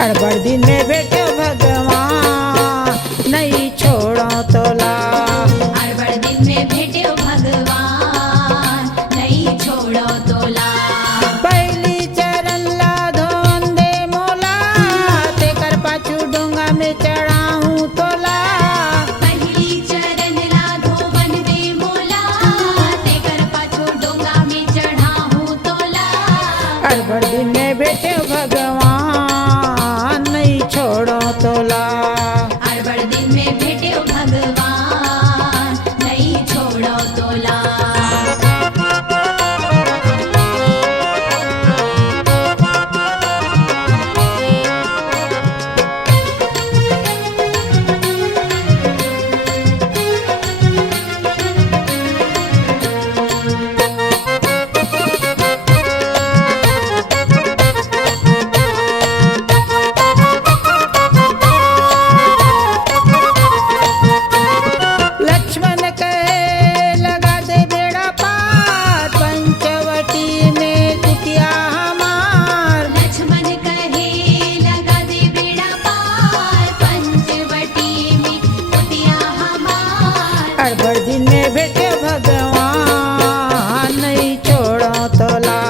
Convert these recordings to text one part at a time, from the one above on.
अड़बड़ दिन में भेटे भगवान नहीं छोड़ो तोला। अड़बड़ दिन में भेटे भगवान नहीं छोड़ो तोला। पहली चरण ला धोन दे मोला ते कर पाछू डोंगा में चढ़ाऊं तोला। पहली चरण ला धोवन दे मोला ते कर पाछो डोंगा में चढ़ाऊं तोला। अड़बड़ दिन में भेटे भगवान नहीं छोड़ो तोला। अड़बड़ दिन में भेटे भगवान नहीं छोड़ो तोला। लक्ष्मण कहे लगा दे बेड़ा पार पंचवटी में कुटिया हमार। लक्ष्मण कहे लगा दे बेड़ा पार पंचवटी में कुटिया हमार। अड़बड़ दिन में भेटे भगवान नहीं छोड़ो तोला।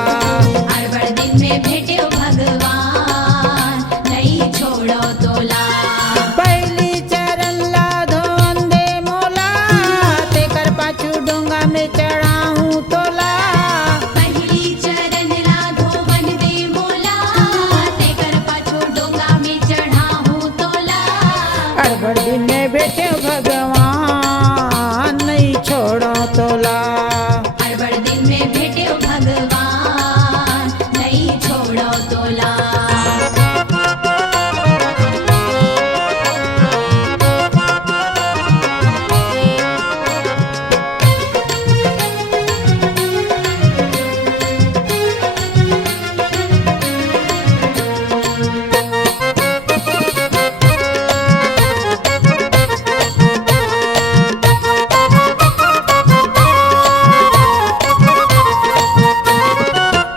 अड़बड़ दिन में भेटे भगवान नहीं छोड़ो तोला। पहली चरण ला धोन दे मोला ते कर पाछू डोंगा में चढ़ाऊं तोला। पहली चरण ला धोवन दे मोला ते कर पाछो डोंगा में चढ़ाऊं तोला। अड़बड़ दिन में भेटे भगवान नहीं छोड़ो तोला। अड़बड़ दिन में भेटे भगवान नहीं छोड़ो तोला।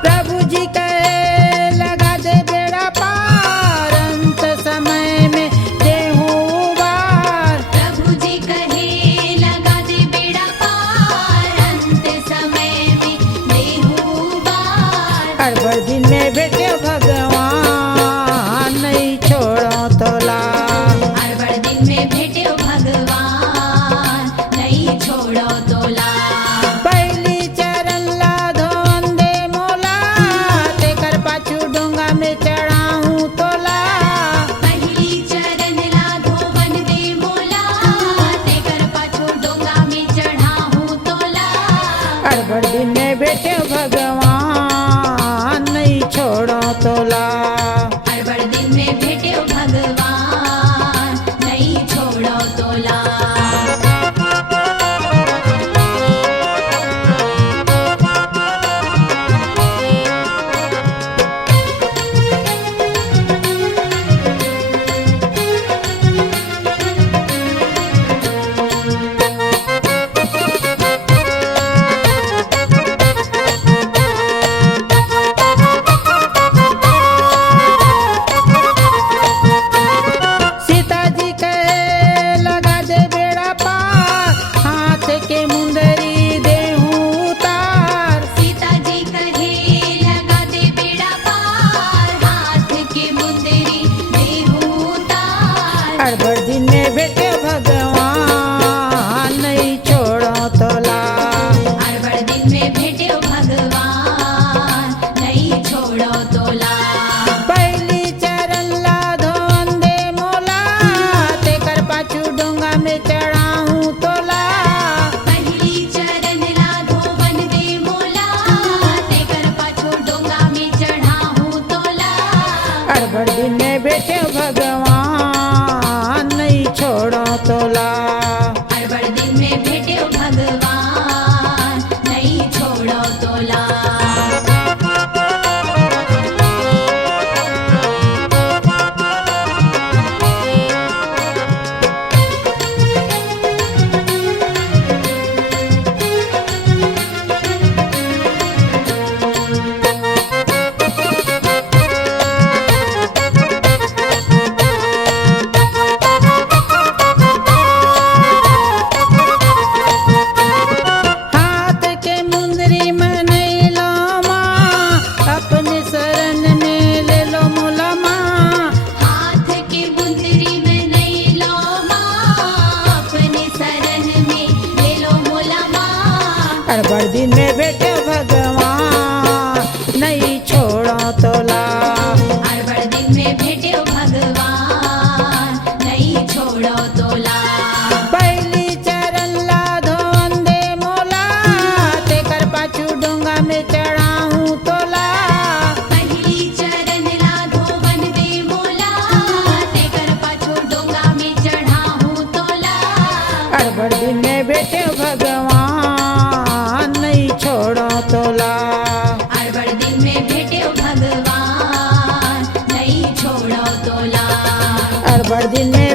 प्रभु जी कहे लगा दे बेड़ा पार अंत समय में देहूं उबार। प्रभु जी कहे लगा दे बेड़ा पार अंत समय में देहूं बार। अड़बड़ दिन में भेटे भगवान नहीं छोड़ो तोला। अड़बड़ दिन में भेटे भगवान नहीं छोड़ो तोला। पहली चरण ला धोन दे मोला ते कर पाछू डोंगा में चढ़ाऊं तोला। पहली चरण ला धोवन दे मोला ते कर पाछो डोंगा में चढ़ाऊं तोला। अड़बड़ दिन में भेटे भगवान नहीं छोड़ो तोला। अड़बड़ दिन में भेटे भगवान नहीं छोड़ो तोला। सीता जी कहे लगा दे बेड़ा पार हाथ के मुंदरी देहूं उतार। सीता जी कहे लगा दे बेड़ा पार हाथ के मुंदरी देहूं उतार। अड़बड़ दिन में भेटे भगवान नहीं छोड़ो तोला। अड़बड़ दिन में भेटे भगवान नहीं छोड़ो तोला। पहली चरण ला धोन दे मोला ते कर पाछू डोंगा में चढ़ाऊं तोला। पहली चरण ला धोवन दे मोला ते कर पाछो डोंगा में चढ़ाऊं तोला। अड़बड़ दिन में भेटे भगवान नहीं छोड़ो तोला। अड़बड़ दिन में भेटे भगवान नहीं छोड़ो तोला। छोड़ो तोला। अरबड़ दिन में भेट्यो भगवान नहीं छोड़ो तोला। पहली चरण लाधो अंधे मोला, तेकर पाछू डोंगा में चढ़ाऊं तोला। पहली चरण लाधो वन दे मोला, तेकर पाछो डोंगा में चढ़ाहूँ तोला। अरबड़ दिन में भेटे भगवान नहीं छोड़ो तोला। अरबड़ दिन में भेट्यो भगवान नहीं छोड़ो तोला। अरबड़ दिन में